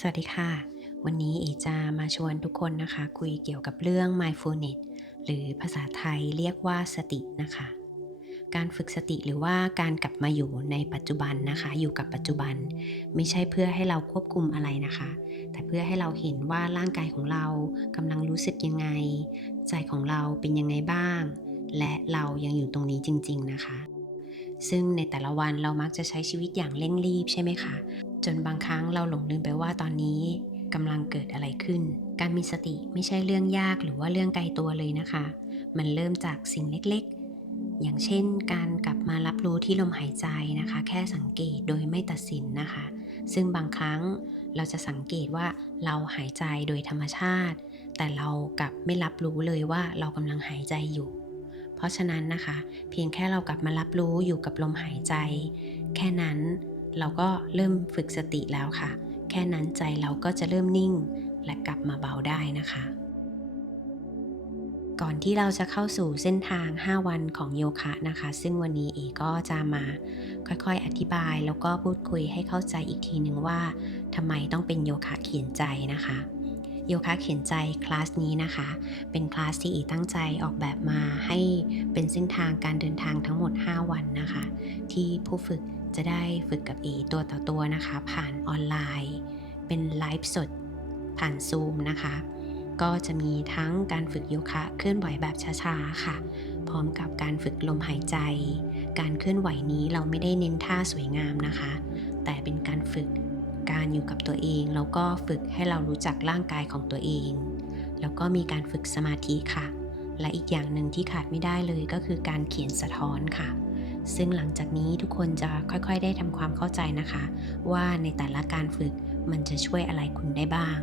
สวัสดีค่ะ วันนี้เอจะมาชวนทุกคนนะคะ คุยเกี่ยวกับเรื่อง mindfulness หรือภาษาไทยเรียกว่าสตินะคะ การฝึกสติหรือว่าการกลับมาอยู่ในปัจจุบันนะคะ อยู่กับปัจจุบัน ไม่ใช่เพื่อให้เราควบคุมอะไรนะคะ แต่เพื่อให้เราเห็นว่าร่างกายของเรากำลังรู้สึกยังไง ใจของเราเป็นยังไงบ้าง และเรายังอยู่ตรงนี้จริง ๆ นะคะซึ่งในแต่ละวันเรามักจะใช้ชีวิตอย่างเร่งรีบใช่ไหมคะ จนบางครั้งเราหลงลืมไปว่าตอนนี้กำลังเกิดอะไรขึ้น การมีสติไม่ใช่เรื่องยากหรือว่าเรื่องไกลตัวเลยนะคะ มันเริ่มจากสิ่งเล็กๆ อย่างเช่น การกลับมารับรู้ที่ลมหายใจนะคะ แค่สังเกตโดยไม่ตัดสินนะคะ ซึ่งบางครั้งเราจะสังเกตว่าเราหายใจโดยธรรมชาติ แต่เรากลับไม่รับรู้เลยว่าเรากำลังหายใจอยู่ เพราะฉะนั้นนะคะ เพียงแค่เรากลับมารับรู้อยู่กับลมหายใจ แค่นั้น เราก็เริ่มฝึกสติแล้วค่ะ แค่นั้นใจเราก็จะเริ่มนิ่งและกลับมาเบาได้นะคะ ก่อนที่เราจะเข้าสู่เส้นทาง 5 วันของโยคะนะคะ ซึ่งวันนี้เอก็จะมาค่อยๆ อธิบายแล้วก็พูดคุยให้เข้าใจอีกทีหนึ่งว่าทำไมต้องเป็นโยคะเขียนใจนะคะโยคะเขียนใจคลาสนี้นะคะ เป็นคลาสที่อีตั้งใจออกแบบมาให้เป็นเส้นทางการเดินทางทั้งหมด 5 วันนะคะ ที่ผู้ฝึก จะได้ฝึกกับเอตัวต่อตัวนะคะ ผ่านออนไลน์ เป็นไลฟ์สด ผ่านซูมนะคะ ก็จะมีทั้งการฝึกโยคะเคลื่อนไหวแบบช้าๆค่ะ พร้อมกับการฝึกลมหายใจ การเคลื่อนไหวนี้เราไม่ได้เน้นท่าสวยงามนะคะ แต่เป็นการฝึกการอยู่กับตัวเอง แล้วก็ฝึกให้เรารู้จักร่างกายของตัวเอง แล้วก็มีการฝึกสมาธิค่ะ และอีกอย่างหนึ่งที่ขาดไม่ได้เลยก็คือการเขียนสะท้อนค่ะ ซึ่งหลังจากนี้ทุกคนจะค่อยๆ ได้ทำความเข้าใจนะคะ ว่าในแต่ละการฝึกมันจะช่วยอะไรคุณได้บ้าง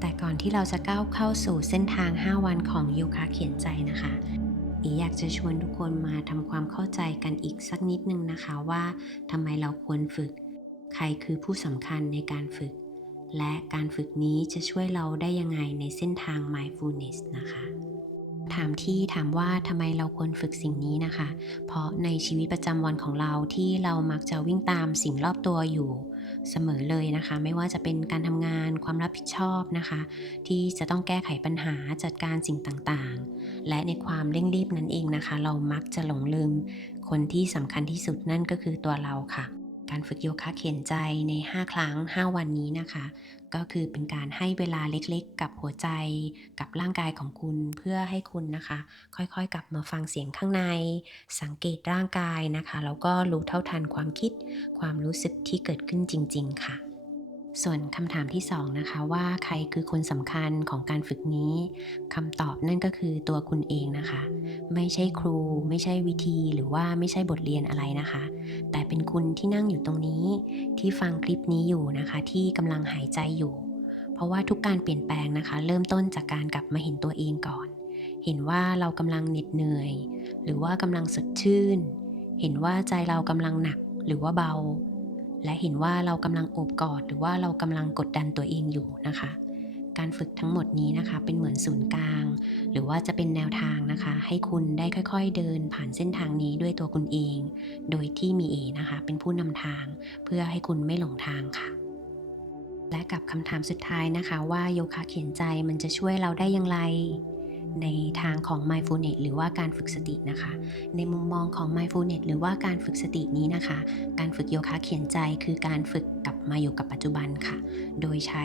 แต่ก่อนที่เราจะก้าวเข้าสู่เส้นทาง 5 วันของโยคะเขียนใจนะคะอีอยากจะชวนทุกคนมาทำความเข้าใจกันอีกสักนิดนึงนะคะว่าทำไมเราควรฝึก ใครคือผู้สำคัญในการฝึก และการฝึกนี้จะช่วยเราได้ยังไงในเส้นทาง mindfulness นะคะ ถามที่ถามว่าทำไมเราควรฝึกสิ่งนี้นะคะ เพราะในชีวิตประจำวันของเราที่เรามักจะวิ่งตามสิ่งรอบตัวอยู่เสมอเลยนะคะ ไม่ว่าจะเป็นการทำงานความรับผิดชอบนะคะ ที่จะต้องแก้ไขปัญหาจัดการสิ่งต่างๆ และในความเร่งรีบนั่นเองนะคะ เรามักจะหลงลืม คนที่สำคัญที่สุดนั่นก็คือตัวเราค่ะ การฝึกโยคะเขียนใจใน 5 ครั้ง 5 วันนี้นะคะ ก็คือเป็นการให้เวลาเล็กๆ กับหัวใจกับร่างกายของคุณเพื่อให้คุณนะคะ ค่อยๆ กลับมาฟังเสียงข้างใน สังเกตร่างกายนะคะแล้วก็รู้เท่าทันความคิด ความรู้สึกที่เกิดขึ้นจริง ๆ ค่ะ ส่วนคำถามที่ 2 นะคะว่าใครคือคนสำคัญของการฝึกนี้คำตอบนั่นก็คือตัวคุณเองนะคะ ไม่ใช่ครู ไม่ใช่วิธีหรือว่าไม่ใช่บทเรียนอะไรนะคะ แต่เป็นคุณที่นั่งอยู่ตรงนี้ ที่ฟังคลิปนี้อยู่นะคะ ที่กำลังหายใจอยู่ เพราะว่าทุกการเปลี่ยนแปลงนะคะ เริ่มต้นจากการกลับมาเห็นตัวเองก่อน เห็นว่าเรากำลังเหน็ดเหนื่อย หรือว่ากำลังสดชื่น เห็นว่าใจเรากำลังหนักหรือว่าเบา และเห็นว่าเรากำลังโอบกอด หรือว่าเรากำลังกดดันตัวเองอยู่นะคะ การฝึกทั้งหมดนี้นะคะ เป็นเหมือนศูนย์กลาง หรือว่าจะเป็นแนวทางนะคะ ให้คุณได้ค่อยๆเดินผ่านเส้นทางนี้ด้วยตัวคุณเอง โดยที่มีเอนะคะ เป็นผู้นำทาง เพื่อให้คุณไม่หลงทางค่ะ และกับคำถามสุดท้ายนะคะ ว่าโยคะเขียนใจมันจะช่วยเราได้อย่างไร ในทางของ mindfulness หรือว่าการฝึกสตินะคะ ในมุมมองของ mindfulness หรือว่าการฝึกสตินี้นะคะ การฝึกโยคะเขียนใจคือการฝึกกลับมาอยู่กับปัจจุบันค่ะ โดยใช้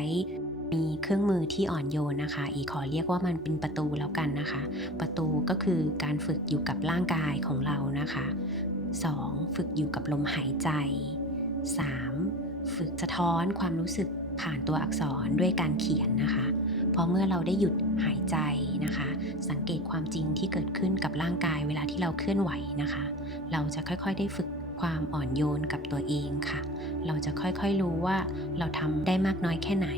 มีเครื่องมือที่อ่อนโยนนะคะ อีขอเรียกว่ามันเป็นประตูแล้วกันนะคะ ประตูก็คือการฝึกอยู่กับร่างกายของเรานะคะ 2. ฝึกอยู่กับลมหายใจ 3. ฝึกสะท้อนความรู้สึกผ่านตัวอักษรด้วยการเขียนนะคะ พอเมื่อเราได้หยุดหายใจนะคะ สังเกตความจริงที่เกิดขึ้นกับร่างกายเวลาที่เราเคลื่อนไหวนะคะ เราจะค่อยๆได้ฝึก ความอ่อนโยนกับตัวเองค่ะ เราจะค่อยๆรู้ว่าเราทำได้มากน้อยแค่ไหน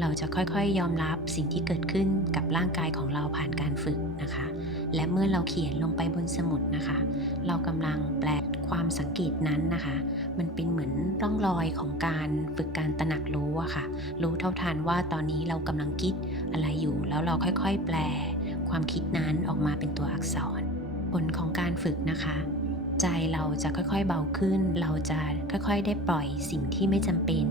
เราจะค่อยๆยอมรับสิ่งที่เกิดขึ้นกับร่างกายของเราผ่านการฝึกนะคะ และเมื่อเราเขียนลงไปบนสมุดนะคะ เรากำลังแปลความสังเกตนั้นนะคะ มันเป็นเหมือนร่องรอยของการฝึกการตระหนักรู้อะค่ะ รู้เท่าทันว่าตอนนี้เรากำลังคิดอะไรอยู่ แล้วเราค่อยๆ แปล ความคิดนั้นออกมาเป็นตัวอักษร ผลของการฝึกนะคะ ใจเราจะค่อยๆเบาขึ้น เราจะค่อยๆได้ปล่อยสิ่งที่ไม่จำเป็น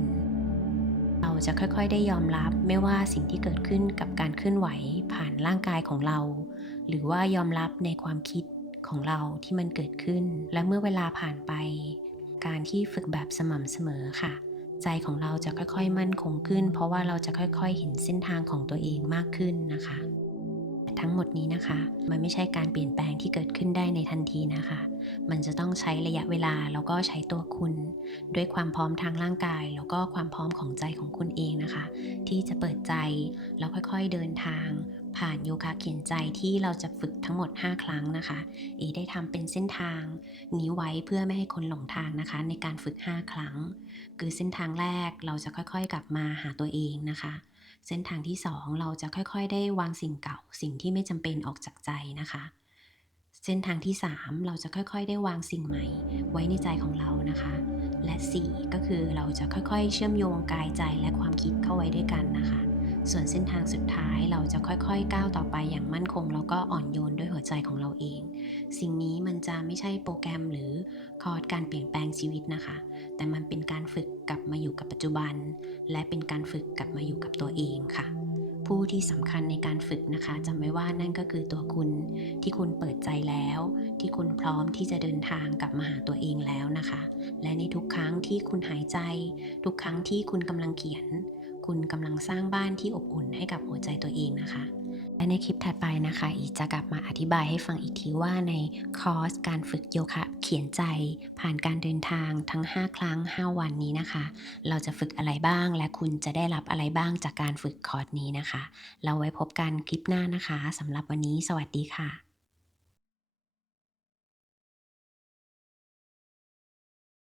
เราจะค่อยๆได้ยอมรับไม่ว่าสิ่งที่เกิดขึ้นกับการเคลื่อนไหวผ่านร่างกายของเรา หรือว่ายอมรับในความคิดของเราที่มันเกิดขึ้น และเมื่อเวลาผ่านไป การที่ฝึกแบบสม่ำเสมอค่ะ ใจของเราจะค่อยๆมั่นคงขึ้น เพราะว่าเราจะค่อยๆเห็นเส้นทางของตัวเองมากขึ้นนะคะ ทั้งหมดนี้นะคะ มันไม่ใช่การเปลี่ยนแปลงที่เกิดขึ้นได้ในทันทีนะคะ มันจะต้องใช้ระยะเวลาแล้วก็ใช้ตัวคุณ ด้วยความพร้อมทางร่างกาย แล้วก็ความพร้อมของใจของคุณเองนะคะ ที่จะเปิดใจแล้วค่อยๆเดินทาง ผ่านโยคะเขียนใจที่เราจะฝึกทั้งหมด 5 ครั้งนะคะ เอได้ทำเป็นเส้นทาง นี้ไว้เพื่อไม่ให้คนหลงทางนะคะ ในการฝึก 5 ครั้ง คือเส้นทางแรกเราจะค่อยๆ กลับมาหาตัวเองนะคะ เส้นทางที่ 2 เราจะค่อยๆ ได้วางสิ่งเก่า สิ่งที่ไม่จำเป็นออกจากใจนะคะ เส้นทางที่ 3 เราจะค่อยๆ ได้วางสิ่งใหม่ ไว้ในใจของเรานะคะ และ 4 ก็คือเราจะค่อยๆ เชื่อมโยงกายใจและความคิดเข้าไว้ด้วยกันนะคะ ส่วนเส้นทางสุดท้ายเราจะค่อยๆ ก้าวต่อไปอย่างมั่นคง แล้วก็อ่อนโยนด้วยหัวใจของเราเอง สิ่งนี้มันจะไม่ใช่โปรแกรมหรือคอร์สการเปลี่ยนแปลงชีวิตนะคะ แต่มันเป็นการฝึกกลับมาอยู่กับปัจจุบัน และเป็นการฝึกกลับมาอยู่กับตัวเองค่ะ ผู้ที่สำคัญในการฝึกนะคะจำไว้ว่านั่นก็คือตัวคุณที่คุณเปิดใจแล้ว ที่คุณพร้อมที่จะเดินทางกลับมาหาตัวเองแล้วนะคะ และในทุกครั้งที่คุณหายใจ ทุกครั้งที่คุณกำลังเขียน คุณกำลังสร้างบ้านที่อบอุ่นให้กับหัวใจตัวเองนะคะ และในคลิปถัดไปนะคะ อีจะกลับมาอธิบายให้ฟังอีกทีว่าในคอร์สการฝึกโยคะเขียนใจผ่านการเดินทางทั้ง 5 ครั้ง 5 วันนี้นะคะ เราจะฝึกอะไรบ้าง และคุณจะได้รับอะไรบ้างจากการฝึกคอร์สนี้นะคะ เราไว้พบกันคลิปหน้านะคะสำหรับวันนี้ สวัสดีค่ะ